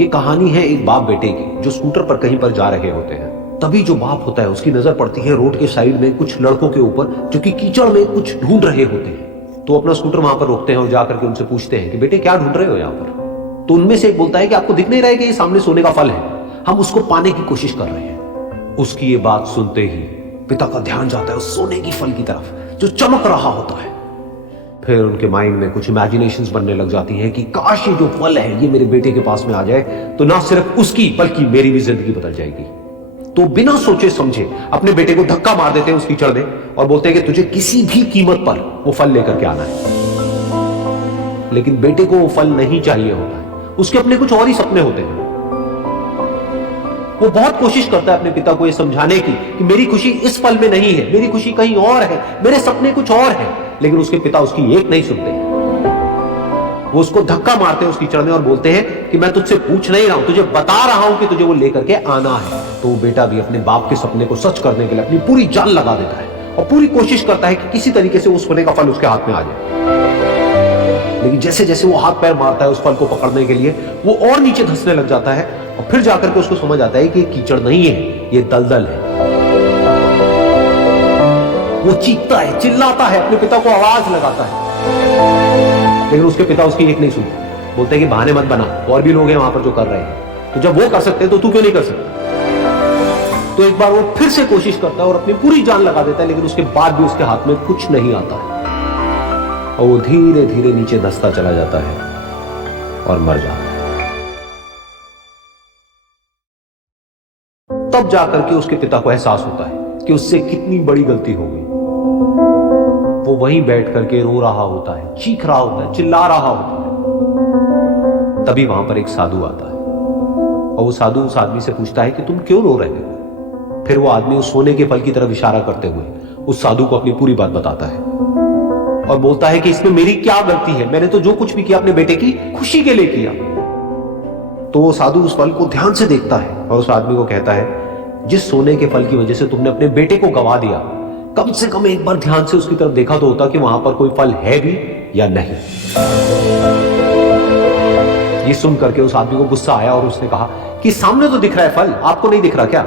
ये कहानी है एक बाप बेटे की जो स्कूटर पर कहीं पर जा रहे होते हैं। तभी जो बाप होता है उसकी नजर पड़ती है रोड के साइड में कुछ लड़कों के ऊपर जो कि कीचड़ में कुछ ढूंढ रहे होते हैं। तो अपना स्कूटर वहां पर रोकते हैं और जाकर के उनसे पूछते हैं कि बेटे क्या ढूंढ रहे हो यहाँ पर। तो उनमें से एक बोलता है कि आपको दिख नहीं रहा है कि ये सामने सोने का फल है, हम उसको पाने की कोशिश कर रहे हैं। उसकी ये बात सुनते ही पिता का ध्यान जाता है उस सोने की फल की तरफ जो चमक रहा होता है। फिर उनके माइंड में कुछ इमेजिनेशंस बनने लग जाती हैं कि काश ये जो फल है ये मेरे बेटे के पास में आ जाए तो ना सिर्फ उसकी बल्कि मेरी भी जिंदगी बदल जाएगी। तो बिना सोचे समझे अपने बेटे को धक्का मार देते हैं उस कीचड़ में और बोलते हैं कि तुझे किसी भी कीमत पर वो फल लेकर के आना है। लेकिन बेटे को वो फल नहीं चाहिए होता है, उसके अपने कुछ और ही सपने होते हैं। वो बहुत कोशिश करता है अपने पिता को ये समझाने की कि मेरी खुशी इस फल में नहीं है, मेरी खुशी कहीं और है, मेरे सपने कुछ और हैं। लेकिन उसके पिता उसकी एक नहीं सुनते। वो उसको धक्का मारते हैं उस कीचड़ में और बोलते हैं कि मैं तुझसे पूछ नहीं रहा हूं, तुझे बता रहा हूं कि तुझे वो लेकर के आना है। तो वो बेटा भी अपने बाप के सपने को सच करने के लिए अपनी पूरी जान लगा देता है और पूरी कोशिश करता है कि किसी तरीके से उस सोने का फल उसके हाथ में आ जाए। लेकिन जैसे जैसे वो हाथ पैर मारता है उस फल को पकड़ने के लिए, वो और नीचे धंसने लग जाता है और फिर जाकर के उसको समझ आता है कि कीचड़ नहीं है, ये दलदल है। वो चीखता है, चिल्लाता है, अपने पिता को आवाज लगाता है, लेकिन उसके पिता उसकी एक नहीं सुनते। बोलते हैं कि बहाने मत बना, और भी लोग हैं वहां पर जो कर रहे हैं, तो जब वो कर सकते हैं तो तू क्यों नहीं कर सकता। तो एक बार वो फिर से कोशिश करता है और अपनी पूरी जान लगा देता है, लेकिन उसके बाद भी उसके हाथ में कुछ नहीं आता है और वो धीरे धीरे नीचे धंसता चला जाता है और मर जाता है। तब जाकर के उसके पिता को एहसास होता है कि उससे कितनी बड़ी गलती हो गई। वो वहीं बैठ करके रो रहा होता है, चीख रहा होता है, चिल्ला रहा होता है। तभी वहां पर एक साधु आता है और वो साधु उस आदमी से पूछता है कि तुम क्यों रो रहे हो। फिर वो आदमी उस सोने के फल की तरफ इशारा करते हुए उस साधु को अपनी पूरी बात बताता है और बोलता है कि इसमें मेरी क्या गलती है, मैंने तो जो कुछ भी किया अपने बेटे की खुशी के लिए किया। तो वो साधु उस फल को ध्यान से देखता है और उस आदमी को कहता है, जिस सोने के फल की वजह से तुमने अपने बेटे को गवा दिया, कम से कम एक बार ध्यान से उसकी तरफ देखा तो होता कि वहां पर कोई फल है भी या नहीं। ये सुन करके उस आदमी को गुस्सा आया और उसने कहा कि सामने तो दिख रहा है फल, आपको नहीं दिख रहा क्या।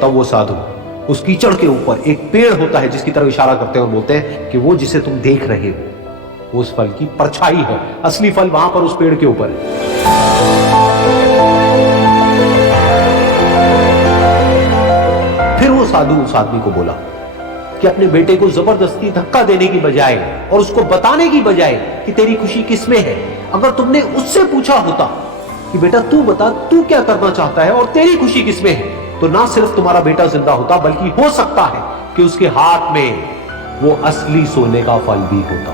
तब वो साधु उस कीचड़ के ऊपर एक पेड़ होता है जिसकी तरफ इशारा करते हैं और बोलते हैं कि वो जिसे तुम देख रहे हो उस फल की परछाई है, असली फल वहां पर उस पेड़ के ऊपर है। फिर वो साधु उस आदमी को बोला कि अपने बेटे को जबरदस्ती धक्का देने की बजाय और उसको बताने की बजाय कि तेरी खुशी किसमें है, अगर तुमने उससे पूछा होता कि बेटा तू बता तू क्या करना चाहता है और तेरी खुशी किसमें है, तो ना सिर्फ तुम्हारा बेटा जिंदा होता बल्कि हो सकता है कि उसके हाथ में वो असली सोने का फल भी होता।